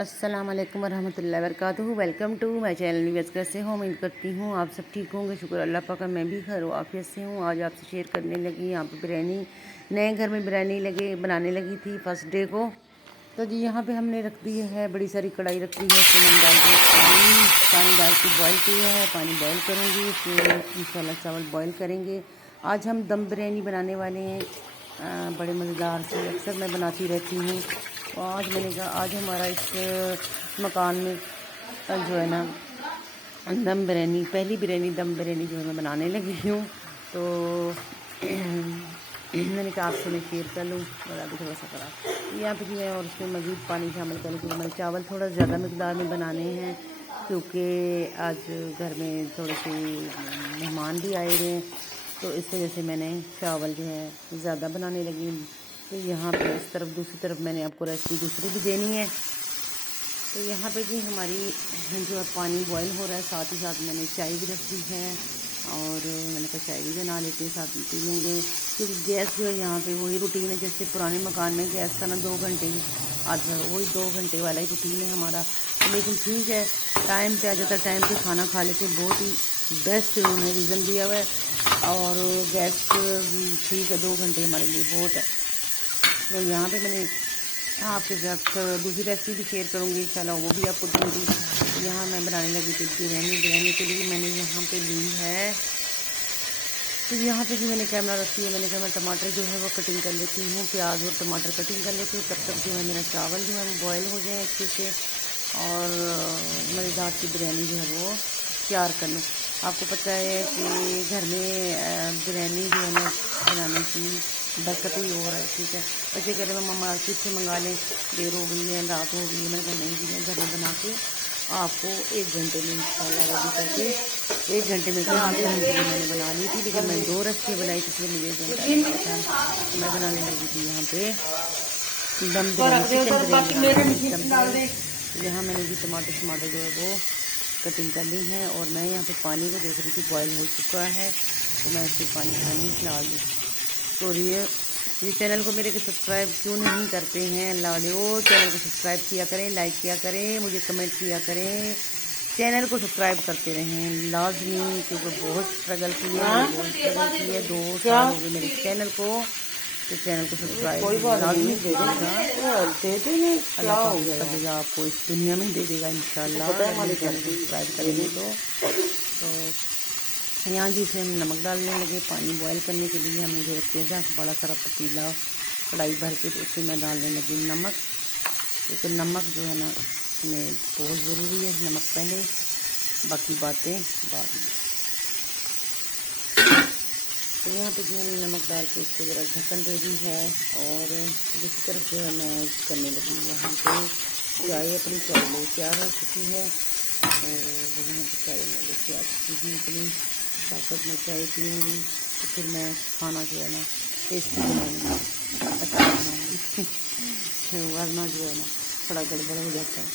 अस्सलाम वालेकुम वरहमतुल्लाहि वबरकातुहू। Welcome to my channel. Viewers कैसे हो? उम्मीद करती हूँ आप सब ठीक होंगे। शुक्र अल्लाह पाक का, मैं भी खैर आफियत से हूँ। आज आपसे शेयर करने लगी यहाँ पे बिरयानी, नए घर में बिरयानी बनाने लगी थी फर्स्ट डे को। तो जी यहाँ पे हमने रख दी है, बड़ी सारी कढ़ाई रख दी है, उसमें मैंने डाल दिया पानी डाल के बॉयल किया है। पानी बॉयल करूँगी, उसमें इंशाल्लाह चावल बॉयल करेंगे। आज हम दम बिरयानी बनाने वाले हैं, बड़े मज़ेदार से। अक्सर मैं बनाती रहती हूँ, तो आज मैंने कहा आज हमारा इस मकान में जो है ना दम बिरयानी, पहली बिरयानी दम बिरयानी जो है मैं बनाने लगी हूँ। तो मैंने कहा आपसे मैं शेयर कर लूँ, बड़ा भी थोड़ा सा खराब यहाँ पे मैं, और उसमें मज़ीद पानी शामिल करूँ क्योंकि मैंने चावल थोड़ा ज़्यादा मकदार में बनाने हैं, क्योंकि आज घर में थोड़े से मेहमान भी आए हुए हैं, तो इस वजह से मैंने चावल जो है ज़्यादा बनाने लगी। तो यहाँ पे इस तरफ, दूसरी तरफ मैंने आपको रेसिपी दूसरी भी देनी है। तो यहाँ पे भी हमारी जो है पानी बॉईल हो रहा है, साथ ही साथ मैंने चाय भी रख दी है, और मैंने कहा चाय भी बना लेते हैं, साथ में पी लेंगे। क्योंकि गैस जो है यहाँ पे वही रूटीन है, जैसे पुराने मकान में गैस था ना 2 घंटे ही, आज वही 2 घंटे वाला ही रूटीन है हमारा। लेकिन ठीक है, टाइम पे आ जाता, टाइम पे खाना खा लेते, बहुत ही बेस्ट उन्होंने रीज़न दिया हुआ है। और गैस ठीक है, 2 घंटे हमारे लिए बहुत है। तो यहाँ पे मैंने आपके साथ दूसरी रेसिपी भी शेयर करूँगी इंशाल्लाह, वो भी आपको दूँगी। यहाँ मैं बनाने लगी थी बिरयानी के लिए मैंने यहाँ पे ली है। तो यहाँ पे भी मैंने कैमरा रखी है, मैंने कहा मैं टमाटर जो है वो कटिंग कर लेती हूँ, प्याज और टमाटर कटिंग कर लेती हूँ। तब तक जो है मेरा चावल जो है वो बॉयल हो जाए अच्छे से, और मज़ेदार की बिरयानी जो है वो तैयार कर लूँ। आपको पता है कि घर में बिरयानी जो है ना बनाने की बरकत ही हो रहा है, ठीक है। बच्चे कह रहे हैं मम्मा मार्केट से मंगा लें, देर हो गई है, रात हो गई है। मैंने कहा नहीं जी, मैं घर में बना के आपको 1 घंटे में इंशाल्लाह रेडी करके 1 घंटे में, आधे घंटे में मैंने बना ली थी, लेकिन मैंने 2 रस्सियाँ बनाई थी, इसलिए मुझे 1 घंटा लगा था। मैं बनाने लगी थी यहाँ पे दम बिरयानी, चिकन बिरयानी। यहाँ मैंने भी टमाटर जो है वो कटिंग कर ली है, और मैं यहाँ पे पानी को देख रही थी बॉयल हो चुका है, तो मैं इसमें पानी डाल दी। तो ये चैनल को मेरे को सब्सक्राइब क्यों नहीं करते हैं, लालियो चैनल को सब्सक्राइब किया करें, लाइक किया करें, मुझे कमेंट किया करें, चैनल को सब्सक्राइब करते रहें लाजमी, क्योंकि बहुत स्ट्रगल की है, 2 साल हो गए मेरे चैनल को। तो चैनल को सब्सक्राइब लाजमी दे देगा, अल्लाह आपको इस दुनिया में दे देगा इंशाल्लाह, चैनल को सब्सक्राइब करेंगे तो यहाँ जी इसमें हम नमक डालने लगे। पानी बॉयल करने के लिए हमने जो रख दिया था बड़ा सारा पतीला, कढ़ाई भर के, तो उसमें मैं डालने लगी नमक, क्योंकि नमक जो है ना इसमें बहुत ज़रूरी है। नमक पहले, बाकी बातें बाद में। तो यहाँ पे जो है नमक डाल के इसको ज़रा ढक्कन दे दी है, और दूसरी तरफ जो है मैं करने लगी। यहाँ पे चाय अपनी चाय तैयार हो चुकी है, और यहाँ पर चाय मैं लेके आ चुकी हूँ अपनी ताकत में चाय पीऊँगी, तो फिर मैं खाना जो है ना टेस्टी बनाऊँगी, अच्छा बनाऊँगी वरना जो है ना थोड़ा गड़बड़ हो जाता है।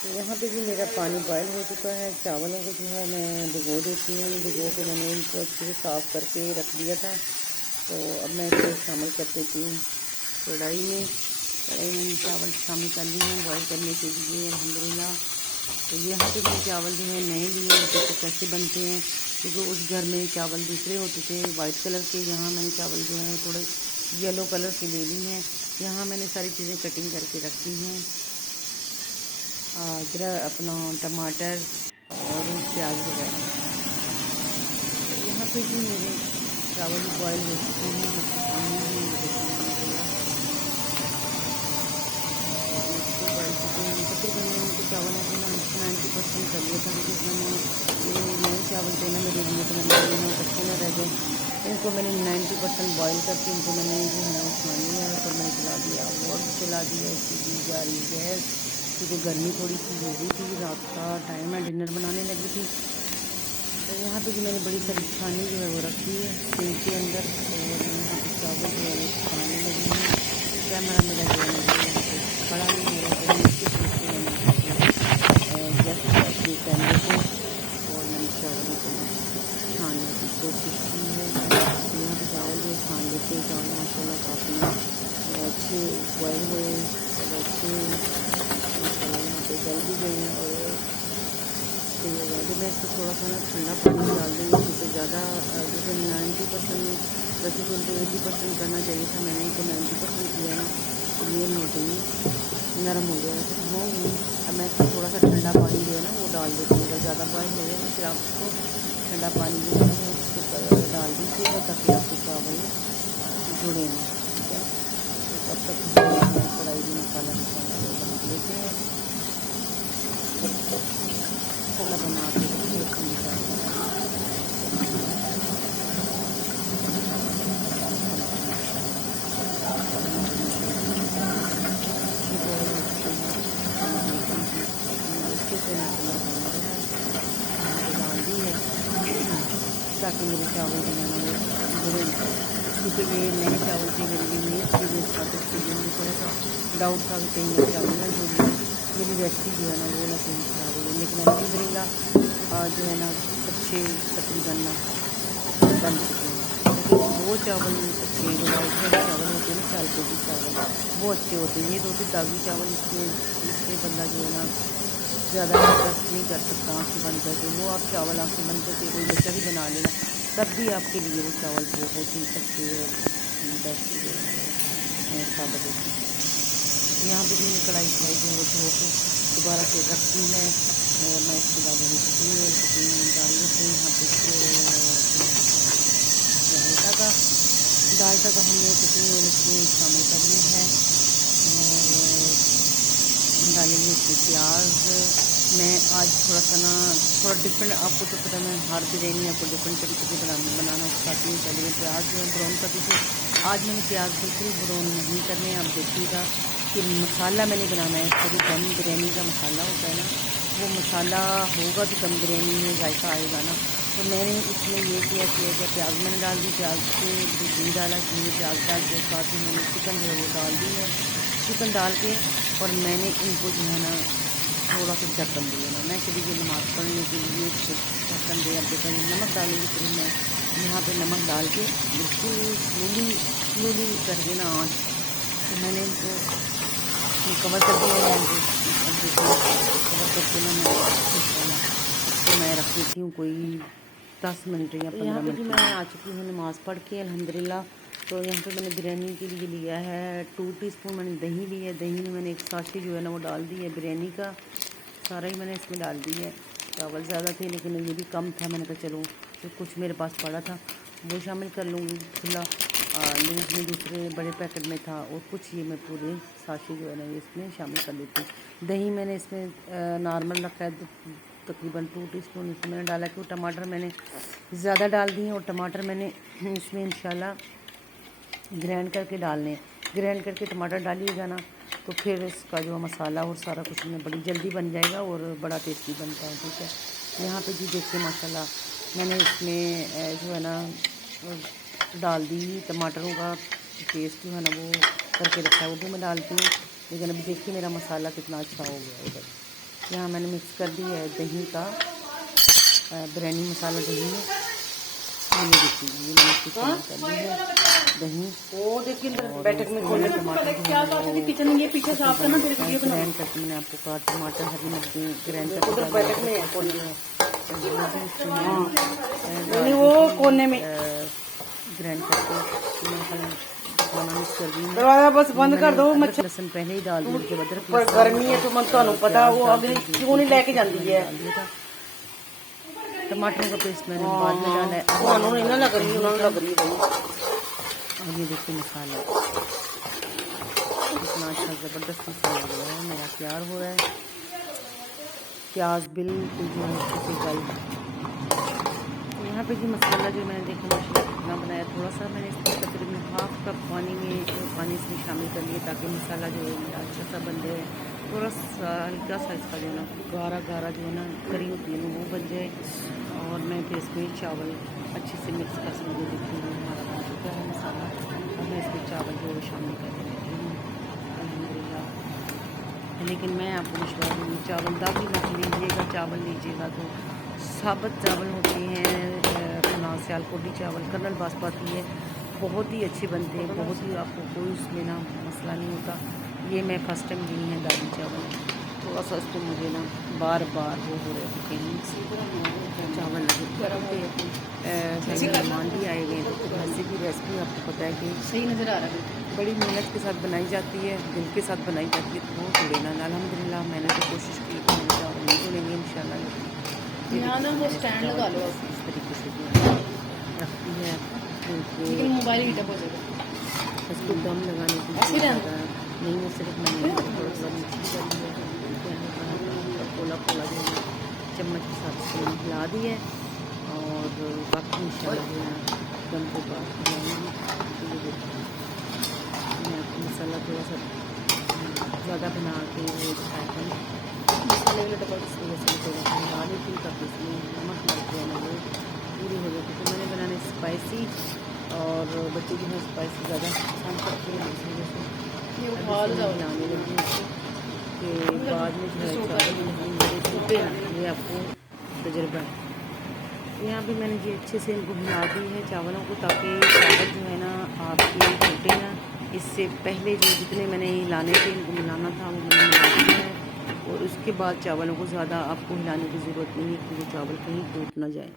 तो यहाँ पे भी मेरा पानी बॉयल हो चुका है। चावलों को जो है मैं भिगो देती हूँ, भिगो के मैंने इनको अच्छे से साफ़ करके रख दिया था। तो अब मैं इसको शामिल कर देती हूँ कढ़ाई में चावल शामिल कर लिए हैं बॉयल करने के लिए अल्हम्दुलिल्लाह। तो यहाँ पे भी चावल जो है नए लिए, तो कैसे बनते हैं, क्योंकि उस घर में चावल दूसरे होते थे वाइट कलर के, यहाँ मैंने चावल जो है थोड़े येलो कलर के ले ली हैं। यहाँ मैंने सारी चीज़ें कटिंग करके रखी हैं, अदरक, अपना टमाटर और प्याज वगैरह। तो यहाँ पे भी मेरे चावल बॉयल हो चुके हैं, चावल है ना 90% कर लिया था, क्योंकि मैंने ये नए चावल थे ना मेरे लिए, तो मैंने रखे ना रह गए, इनको मैंने 90% बॉयल करके इनको मैंने जो है ना छान लिया है, और मैंने चला दिया और चला दिया इसकी दी जा रही गैस, क्योंकि गर्मी थोड़ी सी हो गई थी, रात का टाइम है, डिनर बनाने लगी थी। तो यहाँ पे जो मैंने बड़ी सारी छानी जो है वो रखी है सिंक के अंदर, और यहाँ पे चावल जो है छानने लगी है। कैमरा मेरा जो है यहाँ पे खड़ा नहीं हो रहा है, जस्ट अपने कैमरे को, और मैंने चावलों को छानने की कोशिश की है। यहाँ पे चावल जो छान लेते हैं, चावल माशाल्लाह काफ़ी अच्छी अच्छे बॉयल हुए हैं और अच्छे मसाला यहाँ पे गल भी गए हैं। और जब मैं इसको थोड़ा सा ना ठंडा पानी डाल दूँगी क्योंकि ज़्यादा जैसे 90% वैसे तो 80% करना चाहिए था, मैंने तो 90% किया ना, तो ये मोटी नरम हो गया। तो वो अब मैं इसको थोड़ा सा ठंडा पानी जो है ना वो डाल देती हूँ। ज़्यादा बॉयल हो गया तो फिर आप उसको ठंडा पानी जो है ना वो उसके ऊपर डाल दीजिएगा ताकि आपके चावल जुड़े नहीं। ठीक है, तो तब तक कढ़ाई में मसाला बना लेते हैं। मसाला बना के फिर हम डाल दी है ताकि मेरे चावल जो है ना वो बुरे क्योंकि ये नए चावल थे मेरे लिए नहीं एक्सपीरियंस था, तो इसके लिए मुझे थोड़ा सा डाउट था कि कहीं ये चावल ना जो मेरी रेसिपी जो है ना वो ना कहीं खराब हो गई। लेकिन अल्हम्दुलिल्लाह जो है ना अच्छे तकरीबन ना बन चुके हैं। लेकिन वो चावल अच्छे जो वाइट चावल होते हैं ना सियालकोटी चावल वो अच्छे होते हैं। ये दो दागी चावल इसमें बंदा जो है ना ज़्यादा ट्रस्ट नहीं कर सकता आँखें बंद करके। वो आप चावल आँखें बंद करके कोई बच्चा भी बना लेना तब भी आपके लिए वो चावल बहुत ही अच्छे और बेस्ट साबित होते हैं। यहाँ पे मैंने कढ़ाई जो है वो धो के दोबारा से रख दी है और मैं इसके बाद अभी कुकिंग में डाल देते हैं। यहाँ पे डालटा का हमने कुकिंग में इसमें शामिल कर ली है और डालेंगे इसमें प्याज। मैं आज थोड़ा सा ना थोड़ा डिफरेंट, आपको तो पता मैं हर बिरयानी आपको डिफरेंट तरीके से बनाना सिखाती हूँ। पहले मैं प्याज जो है ब्राउन करती थी, आज मैंने प्याज बिल्कुल ब्राउन नहीं करने हैं। आप देखिएगा कि मसाला मैंने बनाना है इसका जो दम बिरयानी का मसाला होता है ना वो मसाला होगा तो दम बिरयानी में जायका आएगा ना। तो मैंने इसमें ये किया कि प्याज मैंने डाल दी, प्याज से घी डाला, घी प्याज डाल के साथ ही मैंने चिकन जो है वो डाल दी है। चिकन डाल के और मैंने इनको जो है ना थोड़ा सा ढक्कन दिया ना, मैं कभी ये नमाज़ पढ़ने के लिए ढक्कन दिया। अब देखा नमक डालूँगी फिर मैं यहाँ पे नमक डाल के बिल्कुल स्लोली करके ना आँच, तो मैंने इनको कवर कर दिया है। कवर करके ना मैं रख देती हूँ कोई 10 मिनट या 15 मिनट। मैं आ चुकी हूँ नमाज़ पढ़ के अल्हम्दुलिल्लाह। तो यहाँ पे मैंने बिरयानी के लिए लिया है 2 टीस्पून मैंने दही ली है। दही में मैंने एक साशी जो है ना वो डाल दी है बिरयानी का, सारा ही मैंने इसमें डाल दी है। चावल ज़्यादा थे लेकिन ये भी कम था, मैंने कहा चलो तो कुछ मेरे पास पड़ा था वो शामिल कर लूँगी खुला लूज में दूसरे बड़े पैकेट में था, और कुछ ये मैं पूरे साशी जो है ना ये इसमें शामिल कर लेती हूँ। दही मैंने इसमें नॉर्मल रखा है तकरीबन 2 टीस्पून इसमें मैंने डाला कि टमाटर मैंने ज़्यादा डाल दिए और टमाटर मैंने इसमें इंशाल्लाह ग्राइंड करके डालने हैं। ग्राइंड करके टमाटर डालिएगा ना तो फिर इसका जो मसाला और सारा कुछ में बड़ी जल्दी बन जाएगा और बड़ा टेस्टी बनता है। ठीक है, यहाँ पे जी देखिए माशाल्लाह मैंने इसमें जो है ना डाल दी टमाटरों का पेस्ट जो है ना वो करके रखा है वो भी मैं डालती हूँ। लेकिन अभी देखिए मेरा मसाला कितना अच्छा हो गया उधर। यहाँ मैंने मिक्स कर दी है दही का बिरयानी मसाला दही में, ये देखिए ये मैंने इसकी कर ली है दही। वो देखिए बैठक में खोले टमाटर किचन में ये पीछे साफ करना फिर वीडियो बनाना। ग्राइंड करके मैंने आपको कहा टमाटर हरी मिर्ची ग्राइंड करके बैठक में वो कोने में ग्राइंड करके मिक्स कर दी। दरवाजा बस बंद कर दो, मच्छर लहसुन पहले ही डाल दिया जब अदरक गर्मी है तो मन ਤੁਹਾਨੂੰ पता वो अगली क्यों नहीं लेके जाती है। टमाटरों का पेस्ट मैंने बाद में डाला है, उन्होंने नहीं ना लग रही उन्होंने लग रही है। और ये देखिए मसाला इतना अच्छा ज़बरदस्त मसाला हो रहा है मेरा तैयार हो रहा है। प्याज बिल्कुल जो है अच्छे से गल। यहाँ पे जो मसाला जो मैंने देखा माशाल्लाह कितना बनाया, थोड़ा सा मैंने इसमें तकरीबन हाफ कप पानी इसमें शामिल कर लिया ताकि मसाला जो है मेरा अच्छा सा बन जाए। थोड़ा सा हल्का सा इसका जो है ना गारा जो है ना करी होती है ना वो बन जाए। और मैं फिर इसमें चावल अच्छे से मिक्स कर सकूँगी। देखिए हमारा बन चुका है मसाला, और मैं इसमें चावल जो शामिल कर देती हूँ अल्हम्दुलिल्लाह। लेकिन मैं आपको मशवरा दूँगी चावल दागी मत लीजिएगा, चावल लीजिएगा तो साबुत चावल होते हैं अपना सियालकोटी चावल कर्नल बासमती है बहुत ही अच्छे बनते हैं, बहुत ही, आपको कोई उसमें ना मसला नहीं होता। ये मैं फ़र्स्ट टाइम ली हैं दादी चावल, थोड़ा सा इस पर मुझे ना बार बार वो हो रहे थे कहीं चावल गर्म होते मेहमान भी आए हुए हैं। तो वैसे भी रेसिपी आपको पता है कि सही नज़र आ रहा है, बड़ी मेहनत के साथ बनाई जाती है, दिल के साथ बनाई जाती है, तो वो जुड़े ना। अल्हम्दुलिल्लाह मैंने तो कोशिश की कि मेरे चावल नहीं जुड़ेंगे इंशाल्लाह। यहाँ ना वो स्टैंड लगा लो आप, इस तरीके से जो रखती है, क्योंकि लेकिन मोबाइल हीटअप हो जाएगा। इसको दम लगाने की ऐसे कोई रहना ज़्यादा नहीं है, सिर्फ मैंने थोड़ा थोड़ा मिक्स कर लिया है, हल्का पोला पोला जो है चम्मच के साथ इसको हिला दी है। और बाकी इंशाल्लाह जो है दम के बाद खिलाऊँगी। तो ये देखिए मैं आपको मसाला थोड़ा सा ज़्यादा बना के वो दिखाया था ना, मसाले वाले डब्बा इस वजह से थोड़ा सा हिला देती हूँ ताकि इसमें नमक मर जाए ना, वो पूरी हो जाती है। तो मैंने बनाने स्पाइसी, और बच्चे जो है स्पाइसी ज़्यादा पसंद करते हैं, इस वजह से ये अभी उबाल से मैं जाओ हिलाने लगी हूँ इसको कि बाद में जो है चावल नहीं मेरे टूटे ना। ये आपको तजुर्बा है। तो यहाँ पे मैंने जी अच्छे से इनको हिला दी है चावलों को, ताकि चावल जो है ना आपके टूटे ना। इससे पहले जो जितने मैंने हिलाने थे, इनको मिलाना था, वो मैंने मिला दिया है। और उसके बाद चावलों को ज़्यादा आपको हिलाने की ज़रूरत नहीं है, क्योंकि चावल कहीं टूट ना जाए।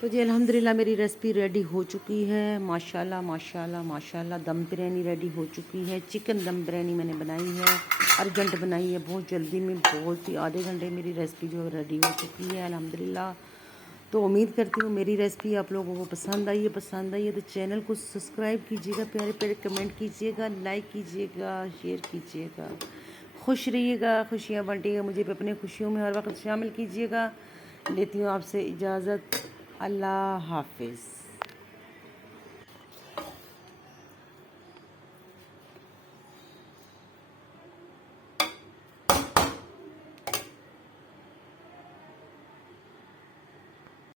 तो जी अल्हम्दुलिल्लाह मेरी रेसिपी रेडी हो चुकी है। माशाल्लाह माशाल्लाह माशाल्लाह दम बिरयानी रेडी हो चुकी है। चिकन दम बिरयानी मैंने बनाई है, अर्जेंट बनाई है, बहुत जल्दी में, बहुत ही आधे घंटे मेरी रेसिपी जो है रेडी हो चुकी है अल्हम्दुलिल्लाह। तो उम्मीद करती हूँ मेरी रेसिपी आप लोगों को पसंद आई है। तो चैनल को सब्सक्राइब कीजिएगा, प्यारे प्यारे कमेंट कीजिएगा, लाइक कीजिएगा, शेयर कीजिएगा। खुश रहिएगा, खुशियाँ बांटिएगा, मुझे भी अपने खुशियों में हर वक्त शामिल कीजिएगा। लेती हूँ आपसे इजाज़त। अल्लाह हाफिज़।